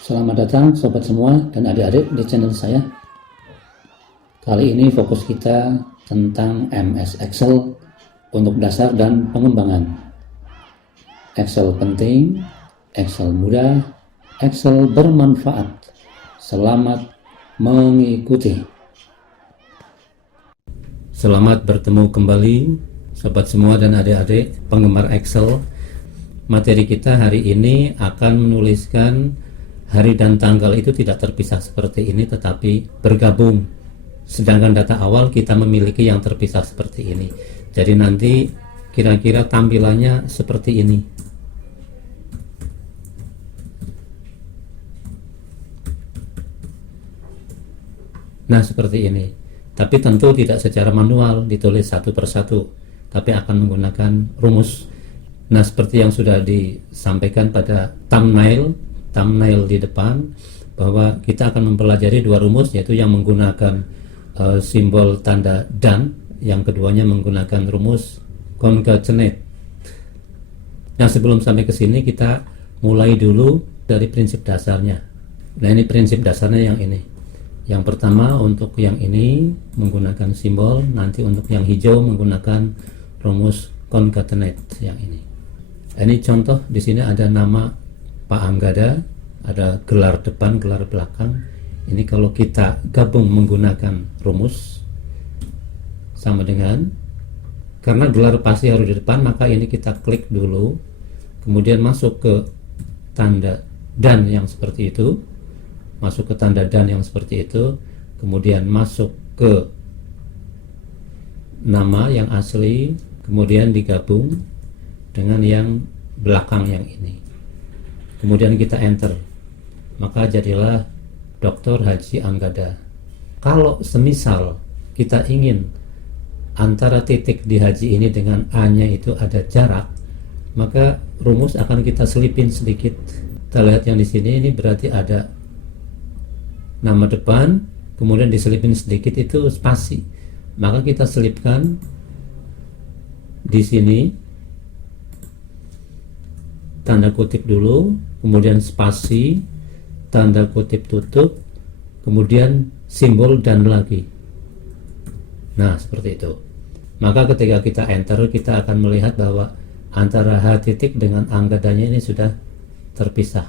Selamat datang sobat semua dan adik-adik di channel saya. Kali ini fokus kita tentang MS Excel untuk dasar dan pengembangan. Excel penting, Excel mudah, Excel bermanfaat. Selamat mengikuti. Selamat bertemu kembali sobat semua dan adik-adik penggemar Excel. Materi kita hari ini akan menuliskan hari dan tanggal itu tidak terpisah seperti ini tetapi bergabung, sedangkan data awal kita memiliki yang terpisah seperti ini. Jadi nanti kira-kira tampilannya seperti ini. Nah, seperti ini. Tapi tentu tidak secara manual ditulis satu persatu, tapi akan menggunakan rumus. Nah, seperti yang sudah disampaikan pada thumbnail di depan, bahwa kita akan mempelajari dua rumus, yaitu yang menggunakan simbol tanda dan, yang keduanya menggunakan rumus concatenate. Nah, sebelum sampai ke sini kita mulai dulu dari prinsip dasarnya. Nah, ini prinsip dasarnya yang ini. Yang pertama untuk yang ini menggunakan simbol, nanti untuk yang hijau menggunakan rumus concatenate yang ini. Ini contoh, di sini ada nama Pak Anggada, ada gelar depan, gelar belakang. Ini kalau kita gabung menggunakan rumus sama dengan, karena gelar pasti harus di depan, maka ini kita klik dulu, kemudian masuk ke tanda dan yang seperti itu, masuk ke tanda dan yang seperti itu, kemudian masuk ke nama yang asli, kemudian digabung dengan yang belakang yang ini, kemudian kita enter, maka jadilah Dr. Haji Anggada. Kalau semisal kita ingin antara titik di Haji ini dengan A nya itu ada jarak, maka rumus akan kita selipin sedikit. Kita lihat yang di sini, ini berarti ada nama depan, kemudian diselipin sedikit itu spasi, maka kita selipkan di sini tanda kutip dulu, kemudian spasi, tanda kutip tutup, kemudian simbol dan lagi. Nah, seperti itu. Maka ketika kita enter, kita akan melihat bahwa antara H titik dengan anggadanya ini sudah terpisah.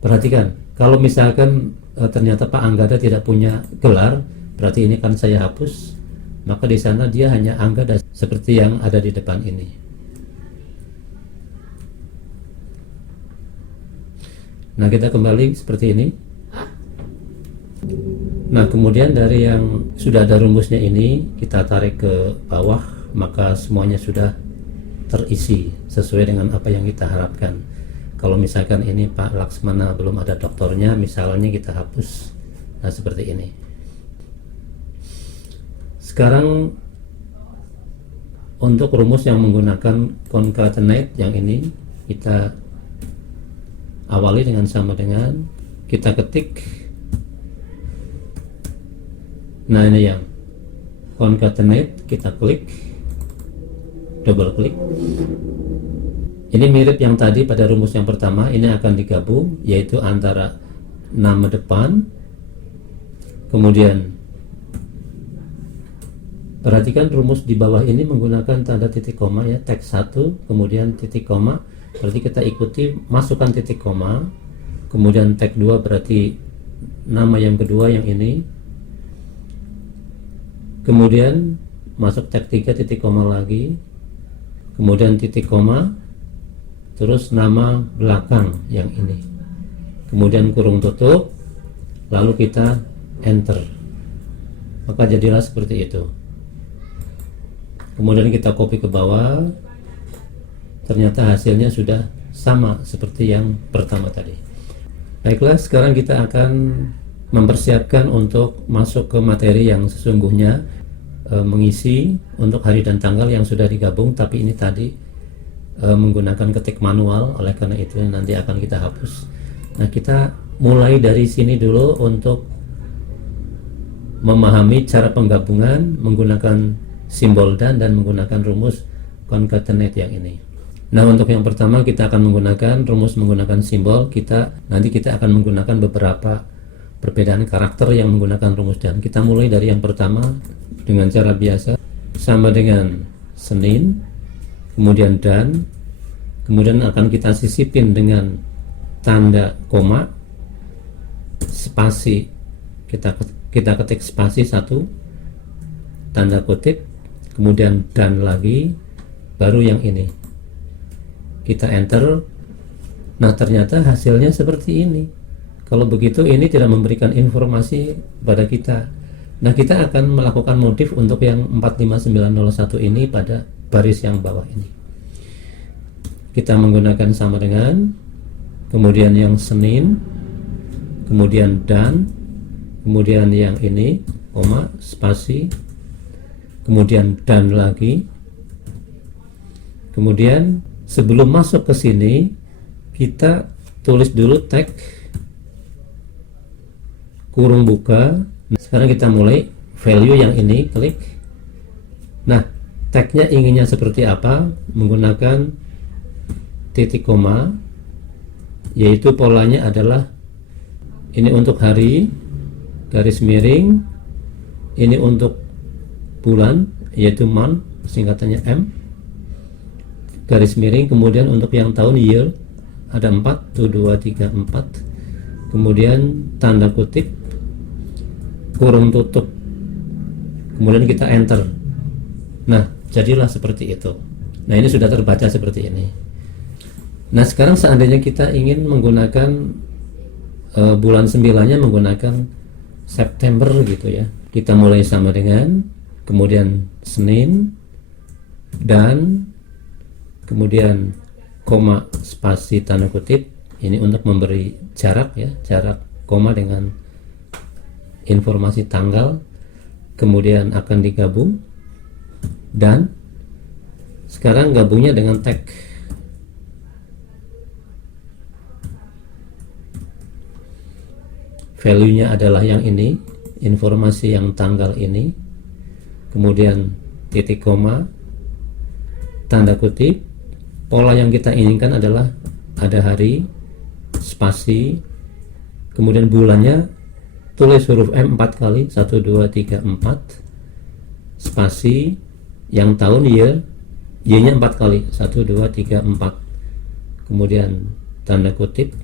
Perhatikan, kalau misalkan ternyata Pak Anggada tidak punya gelar, berarti ini kan saya hapus, maka di sana dia hanya Anggada seperti yang ada di depan ini. Nah, kita kembali seperti ini. Nah, kemudian dari yang sudah ada rumusnya ini kita tarik ke bawah, maka semuanya sudah terisi sesuai dengan apa yang kita harapkan. Kalau misalkan ini Pak Laksmana belum ada doktornya, misalnya kita hapus. Nah, seperti ini. Sekarang untuk rumus yang menggunakan concatenate yang ini, kita awali dengan sama dengan kita ketik. Nah, ini yang concatenate, kita klik, double klik. Ini mirip yang tadi pada rumus yang pertama, ini akan digabung, yaitu antara nama depan, kemudian perhatikan rumus di bawah ini menggunakan tanda titik koma ya, teks 1, kemudian titik koma, berarti kita ikuti, masukkan titik koma, kemudian tag 2 berarti nama yang kedua yang ini, kemudian masuk tag 3 titik koma lagi, kemudian titik koma, terus nama belakang yang ini, kemudian kurung tutup, lalu kita enter, maka jadilah seperti itu. Kemudian kita copy ke bawah, ternyata hasilnya sudah sama seperti yang pertama tadi. Baiklah, sekarang kita akan mempersiapkan untuk masuk ke materi yang sesungguhnya, mengisi untuk hari dan tanggal yang sudah digabung, tapi ini tadi menggunakan ketik manual, oleh karena itu nanti akan kita hapus. Nah, kita mulai dari sini dulu untuk memahami cara penggabungan menggunakan simbol dan menggunakan rumus concatenate yang ini. Nah, untuk yang pertama kita akan menggunakan rumus menggunakan simbol. Nanti kita akan menggunakan beberapa perbedaan karakter yang menggunakan rumus dan. Kita mulai dari yang pertama dengan cara biasa, sama dengan Senin, kemudian dan, kemudian akan kita sisipin dengan tanda koma, spasi, kita ketik spasi satu, tanda kutip, kemudian dan lagi, baru yang ini kita enter. Nah, ternyata hasilnya seperti ini. Kalau begitu ini tidak memberikan informasi pada kita. Nah, kita akan melakukan modif untuk yang 45901 ini pada baris yang bawah ini. Kita menggunakan sama dengan, kemudian yang Senin, kemudian dan, kemudian yang ini koma, spasi, kemudian dan lagi. Kemudian sebelum masuk ke sini kita tulis dulu tag kurung buka. Nah, sekarang kita mulai value yang ini, klik. Nah, tagnya inginnya seperti apa? Menggunakan titik koma, yaitu polanya adalah ini untuk hari, garis miring, ini untuk bulan, yaitu month, singkatannya M, garis miring, kemudian untuk yang tahun year ada 4, 1, 2, 3, 4, kemudian tanda kutip, kurung tutup, kemudian kita enter. Nah, jadilah seperti itu. Nah, ini sudah terbaca seperti ini. Nah, sekarang seandainya kita ingin menggunakan bulan 9-nya menggunakan September gitu ya, kita mulai sama dengan, kemudian Senin, dan kemudian koma, spasi, tanda kutip, ini untuk memberi jarak ya, jarak koma dengan informasi tanggal, kemudian akan digabung, dan sekarang gabungnya dengan tag. Value-nya adalah yang ini, informasi yang tanggal ini, kemudian titik koma, tanda kutip, pola yang kita inginkan adalah ada hari, spasi, kemudian bulannya tulis huruf M 4 kali, 1, 2, 3, 4, spasi, yang tahun year, Y-nya 4 kali, 1, 2, 3, 4, kemudian tanda kutip,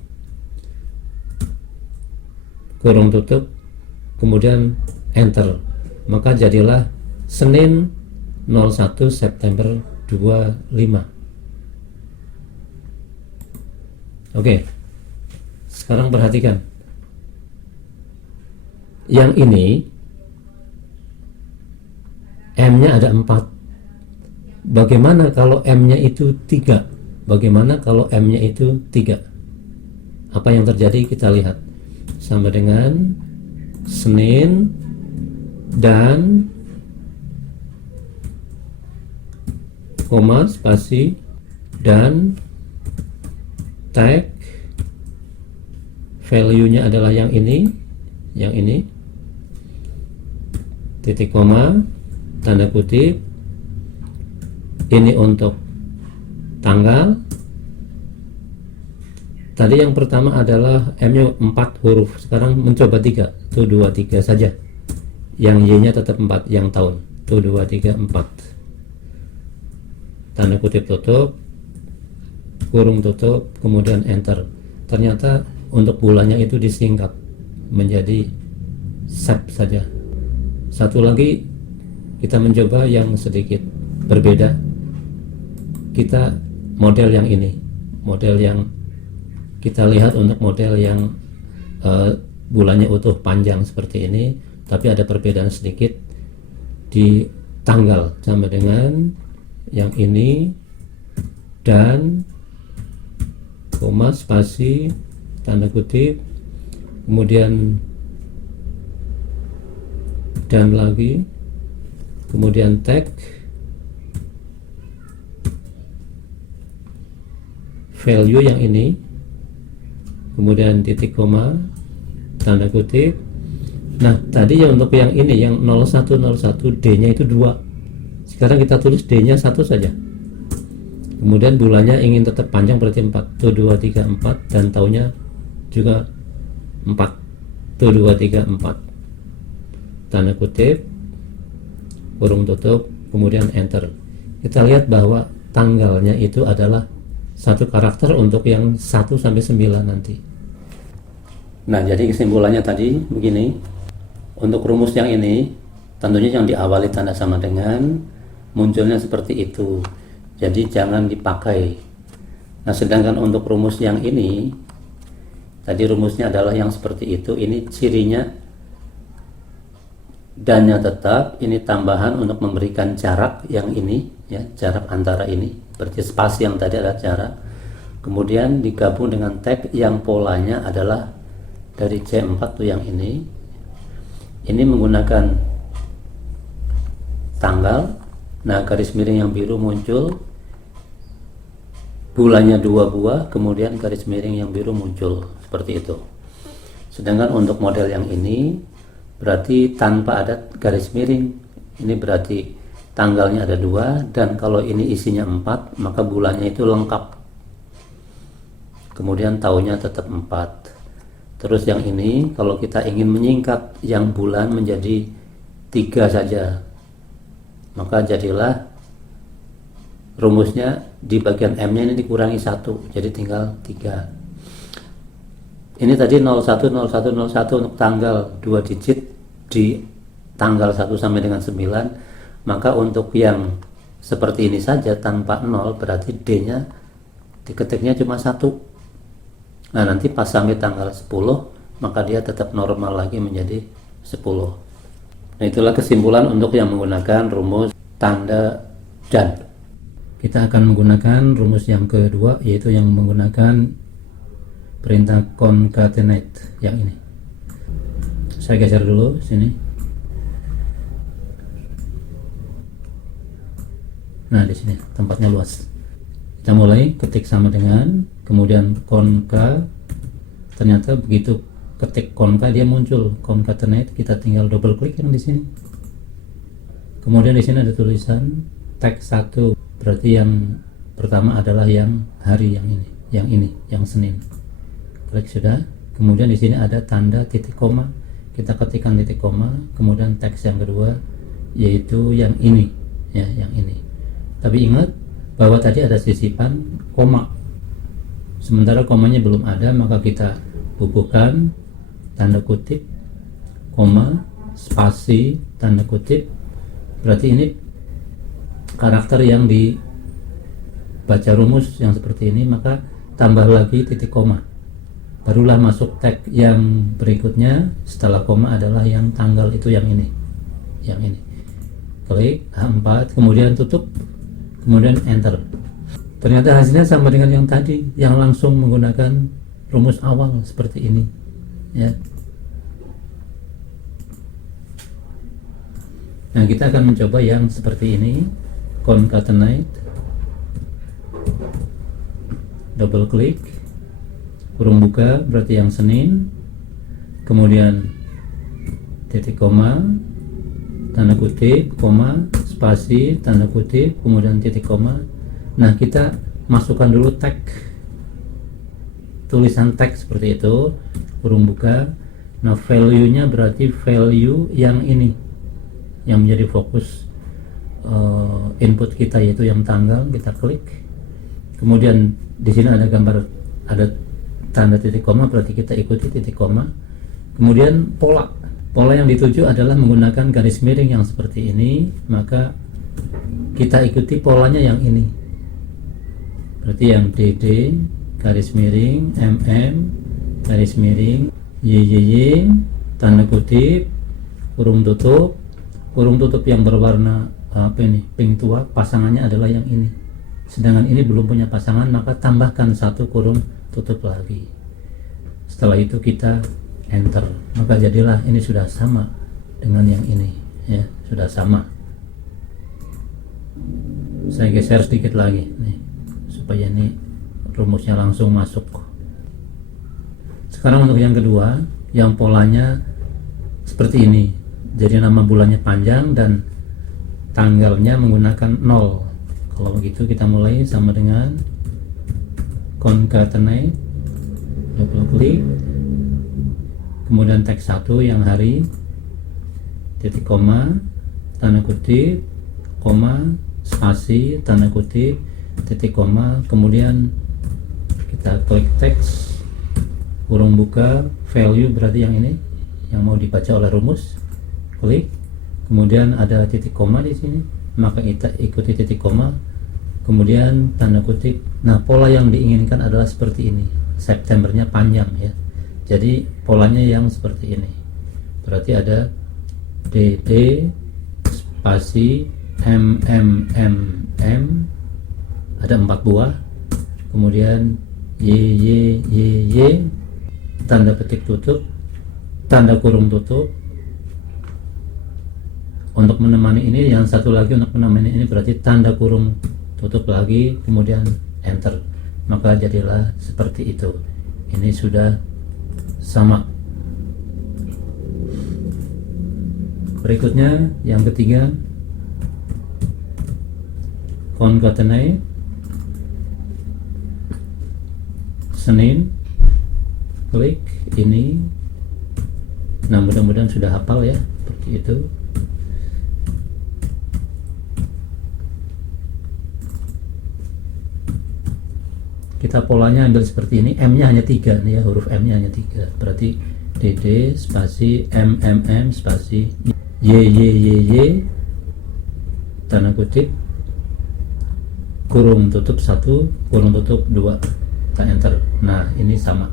kurung tutup, kemudian enter. Maka jadilah Senin 01 September 25. Oke, sekarang perhatikan yang ini M-nya ada 4. Bagaimana kalau M-nya itu 3? Bagaimana kalau M-nya itu 3? Apa yang terjadi kita lihat. Sama dengan Senin dan koma, spasi, dan tag, value-nya adalah yang ini, titik koma, tanda kutip, ini untuk tanggal. Tadi yang pertama adalah M-nya 4 huruf, sekarang mencoba 3, 1, 2, 3 saja, yang Y-nya tetap 4, yang tahun, 1, 2, 3, 4, tanda kutip tutup, kurung tutup, kemudian enter. Ternyata untuk bulannya itu disingkat menjadi Sep saja. Satu lagi kita mencoba yang sedikit berbeda. Kita model yang ini, model yang kita lihat untuk model yang bulannya utuh panjang seperti ini, tapi ada perbedaan sedikit di tanggal, sama dengan yang ini, dan koma, spasi, tanda kutip, kemudian dan lagi, kemudian tag, value yang ini, kemudian titik koma, tanda kutip. Nah, tadi yang untuk yang ini, yang 0101, D nya itu 2. Sekarang kita tulis D nya 1 saja, Kemudian bulannya ingin tetap panjang berarti 4, 1, 2, 3, 4, dan tahunnya juga 4, 1, 2, 3, 4, tanda kutip, kurung tutup, kemudian enter. Kita lihat bahwa tanggalnya itu adalah satu karakter untuk yang 1 sampai 9 nanti. Nah, jadi kesimpulannya tadi begini. Untuk rumus yang ini, tentunya yang diawali tanda sama dengan, munculnya seperti itu. Jadi jangan dipakai. Nah, sedangkan untuk rumus yang ini, tadi rumusnya adalah yang seperti itu. Ini cirinya dannya tetap, ini tambahan untuk memberikan jarak yang ini, ya, jarak antara ini, berarti spasi yang tadi adalah jarak. Kemudian digabung dengan tag yang polanya adalah dari C4 tuh yang ini menggunakan tanggal. Nah, garis miring yang biru muncul, bulannya 2 buah, kemudian garis miring yang biru muncul seperti itu. Sedangkan untuk model yang ini berarti tanpa ada garis miring, ini berarti tanggalnya ada 2, dan kalau ini isinya 4 maka bulannya itu lengkap, kemudian tahunnya tetap 4. Terus yang ini kalau kita ingin menyingkat yang bulan menjadi 3 saja, maka jadilah rumusnya di bagian M nya ini dikurangi 1, jadi tinggal 3. Ini tadi 01, 01, 01 untuk tanggal 2 digit di tanggal 1 sampai dengan 9. Maka untuk yang seperti ini saja tanpa 0 berarti D nya diketiknya cuma 1. Nah, nanti pas sampai tanggal 10 maka dia tetap normal lagi menjadi 10. Nah, itulah kesimpulan untuk yang menggunakan rumus tanda dan. Kita akan menggunakan rumus yang kedua, yaitu yang menggunakan perintah concatenate yang ini. Saya geser dulu sini. Nah, di sini tempatnya luas. Kita mulai ketik sama dengan, kemudian conca. Ternyata begitu ketik conca dia muncul concatenate. Kita tinggal double klik yang di sini. Kemudian di sini ada tulisan teks 1. Berarti yang pertama adalah yang hari yang ini, yang Senin. Klik sudah. Kemudian di sini ada tanda titik koma. Kita ketikkan titik koma, kemudian teks yang kedua yaitu yang ini, ya, yang ini. Tapi ingat bahwa tadi ada sisipan koma. Sementara komanya belum ada, maka kita bubuhkan tanda kutip, koma, spasi, tanda kutip. Berarti ini karakter yang dibaca rumus yang seperti ini, maka tambah lagi titik koma, barulah masuk tag yang berikutnya setelah koma adalah yang tanggal, itu yang ini, klik H4, kemudian tutup, kemudian enter. Ternyata hasilnya sama dengan yang tadi, yang langsung menggunakan rumus awal seperti ini, ya. Nah, kita akan mencoba yang seperti ini, concatenate, double klik, kurung buka berarti yang Senin, kemudian titik koma, tanda kutip, koma, spasi, tanda kutip, kemudian titik koma. Nah, kita masukkan dulu tag, tulisan tag seperti itu, kurung buka. Nah, value-nya berarti value yang ini, yang menjadi fokus input kita, yaitu yang tanggal. Kita klik, kemudian di sini ada gambar, ada tanda titik koma, berarti kita ikuti titik koma. Kemudian pola yang dituju adalah menggunakan garis miring yang seperti ini, maka kita ikuti polanya yang ini, berarti yang DD garis miring, MM garis miring, YYY tanda kutip, kurung tutup yang berwarna pink tua, pasangannya adalah yang ini. Sedangkan ini belum punya pasangan, maka tambahkan satu kurung tutup lagi. Setelah itu kita enter, maka jadilah ini sudah sama dengan yang ini, ya, sudah sama. Saya geser sedikit lagi nih, supaya ini rumusnya langsung masuk. Sekarang untuk yang kedua, yang polanya seperti ini. Jadi nama bulannya panjang dan tanggalnya menggunakan 0. Kalau begitu kita mulai sama dengan concatenate, double klik, kemudian teks 1 yang hari, titik koma, tanda kutip, koma, spasi, tanda kutip, titik koma, kemudian kita klik teks, kurung buka, value berarti yang ini yang mau dibaca oleh rumus, klik, kemudian ada titik koma di sini, maka kita ikuti titik koma, kemudian tanda kutip. Nah, pola yang diinginkan adalah seperti ini, Septembernya panjang ya, jadi polanya yang seperti ini, berarti ada DD spasi MMMM, ada 4 buah, kemudian YYYY, tanda petik tutup, tanda kurung tutup. Untuk menemani ini, yang satu lagi untuk menemani ini berarti tanda kurung tutup lagi, kemudian enter, maka jadilah seperti itu. Ini sudah sama. Berikutnya yang ketiga, concatenate, Senin, klik ini. Nah, mudah-mudahan sudah hafal ya, seperti itu. Kita polanya ambil seperti ini, M-nya hanya 3 nih ya, huruf M-nya hanya 3, berarti DD spasi MMM spasi YYYY, tanda kutip, kurung tutup 1, kurung tutup 2, kita enter. Nah, ini sama.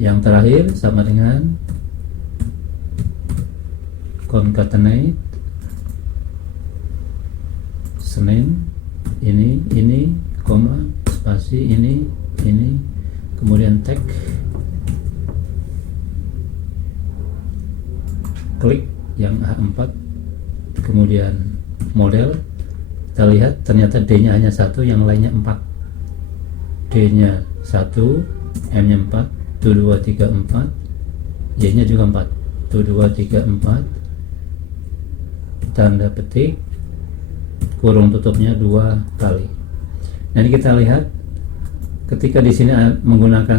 Yang terakhir sama dengan concatenate, Senin, ini, koma, spasi, ini, kemudian tag, klik yang A4, kemudian model. Kita lihat ternyata D-nya hanya 1, yang lainnya 4. D-nya 1, M-nya 4, 1, 2, 3, 4, Y-nya juga 4, 1, 2, 3, 4, tanda petik, kurung tutupnya 2 kali. Nah, ini kita lihat ketika di sini menggunakan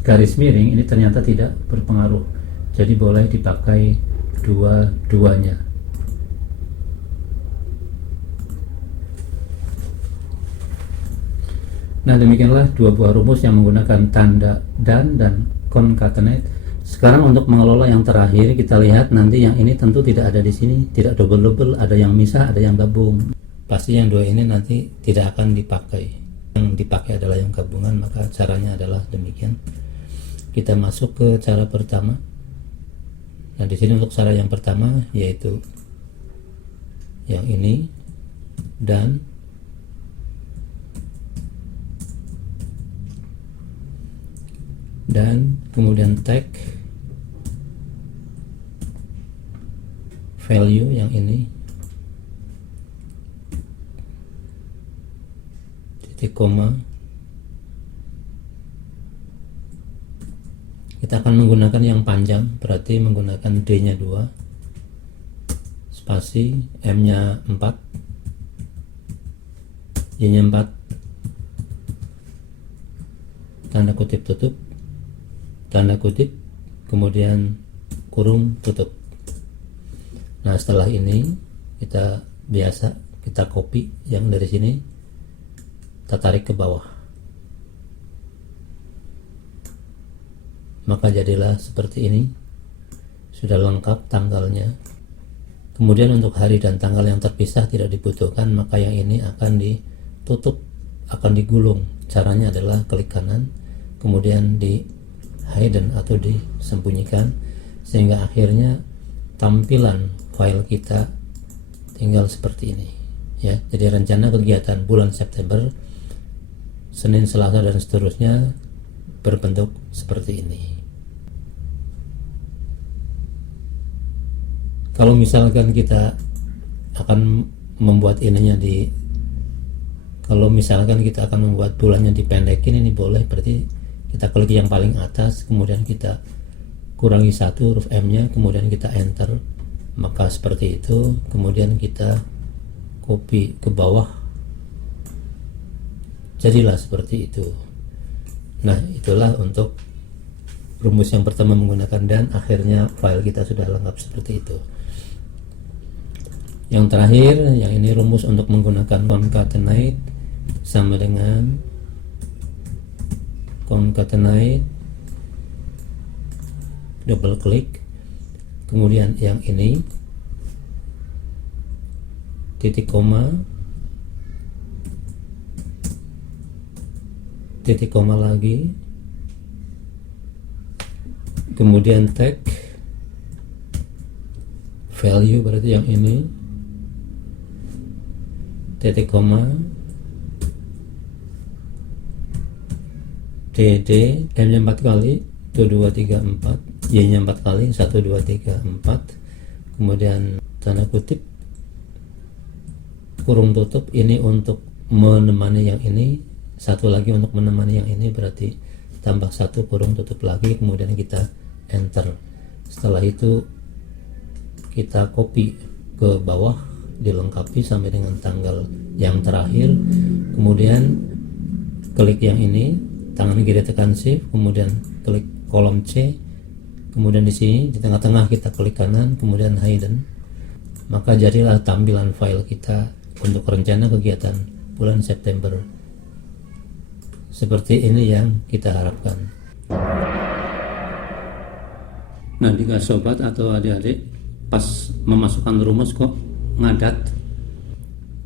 garis miring, ini ternyata tidak berpengaruh, jadi boleh dipakai dua-duanya. Nah, demikianlah 2 buah rumus yang menggunakan tanda dan concatenate. Sekarang untuk mengelola yang terakhir, kita lihat nanti yang ini tentu tidak ada di sini, tidak double-double, ada yang misah, ada yang gabung. Pasti yang 2 ini nanti tidak akan dipakai. Yang dipakai adalah yang gabungan, maka caranya adalah demikian. Kita masuk ke cara pertama. Nah, di sini untuk cara yang pertama yaitu yang ini dan kemudian tag value yang ini, titik koma. Kita akan menggunakan yang panjang, berarti menggunakan D-nya 2, spasi, M-nya 4, Y-nya 4, tanda kutip tutup, tanda kutip, kemudian kurung tutup. Nah, setelah ini kita copy yang dari sini, kita tarik ke bawah, maka jadilah seperti ini. Sudah lengkap tanggalnya. Kemudian untuk hari dan tanggal yang terpisah tidak dibutuhkan, maka yang ini akan ditutup, akan digulung. Caranya adalah klik kanan, kemudian di hidden atau disembunyikan, sehingga akhirnya tampilan file kita tinggal seperti ini ya. Jadi rencana kegiatan bulan September, Senin, Selasa dan seterusnya berbentuk seperti ini. Kalau misalkan kita akan membuat ininya kalau misalkan kita akan membuat bulannya dipendekin, ini boleh, berarti kita klik yang paling atas, kemudian kita kurangi 1 huruf M nya, kemudian kita enter, maka seperti itu. Kemudian kita copy ke bawah, jadilah seperti itu. Nah, itulah untuk rumus yang pertama menggunakan dan, akhirnya file kita sudah lengkap seperti itu. Yang terakhir, yang ini rumus untuk menggunakan concatenate, sama dengan concatenate, double klik, kemudian yang ini titik koma lagi, kemudian tag value, berarti yang ini titik koma dd, M nya 4 kali, 1 2 3 4, Y nya 4 kali, 1 2 3 4, kemudian tanda kutip, kurung tutup, ini untuk menemani yang ini, satu lagi untuk menemani yang ini, berarti tambah 1 kurung tutup lagi, kemudian kita enter. Setelah itu kita copy ke bawah, dilengkapi sampai dengan tanggal yang terakhir, kemudian klik yang ini, tangan kiri tekan shift, kemudian klik kolom C, kemudian di sini di tengah-tengah kita klik kanan, kemudian hidden, maka jadilah tampilan file kita untuk rencana kegiatan bulan September. Seperti ini yang kita harapkan. Nah, jika sobat atau adik-adik pas memasukkan rumus kok ngadat,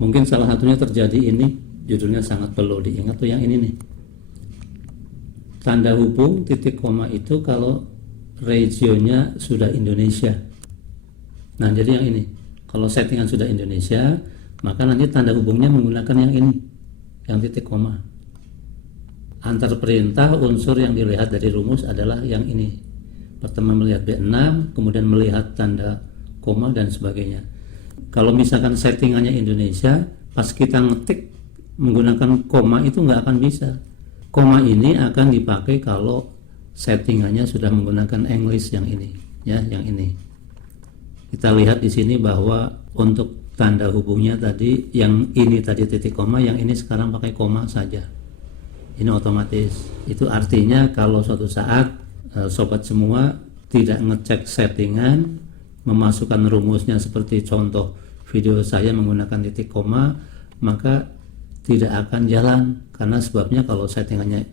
mungkin salah satunya terjadi ini, judulnya sangat perlu diingat tuh yang ini nih. Tanda hubung titik koma itu kalau regionnya sudah Indonesia. Nah, jadi yang ini, kalau settingan sudah Indonesia, maka nanti tanda hubungnya menggunakan yang ini, yang titik koma. Antar perintah unsur yang dilihat dari rumus adalah yang ini. Pertama melihat B6, kemudian melihat tanda koma dan sebagainya. Kalau misalkan settingannya Indonesia, pas kita ngetik menggunakan koma itu nggak akan bisa. Koma ini akan dipakai kalau settingannya sudah menggunakan English yang ini, ya, yang ini. Kita lihat di sini bahwa untuk tanda hubungnya tadi, yang ini tadi titik koma, yang ini sekarang pakai koma saja. Ini otomatis. Itu artinya kalau suatu saat sobat semua tidak ngecek settingan, memasukkan rumusnya seperti contoh video saya menggunakan titik koma, maka tidak akan jalan, karena sebabnya kalau settingannya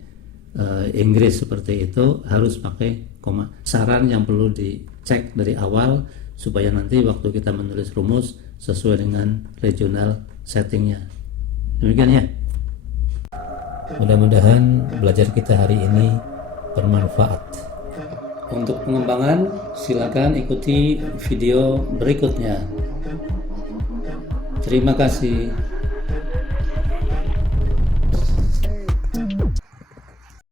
Inggris seperti itu harus pakai koma. Saran yang perlu dicek dari awal supaya nanti waktu kita menulis rumus sesuai dengan regional settingnya. Demikian ya. Mudah-mudahan belajar kita hari ini bermanfaat. Untuk pengembangan silakan ikuti video berikutnya. Terima kasih.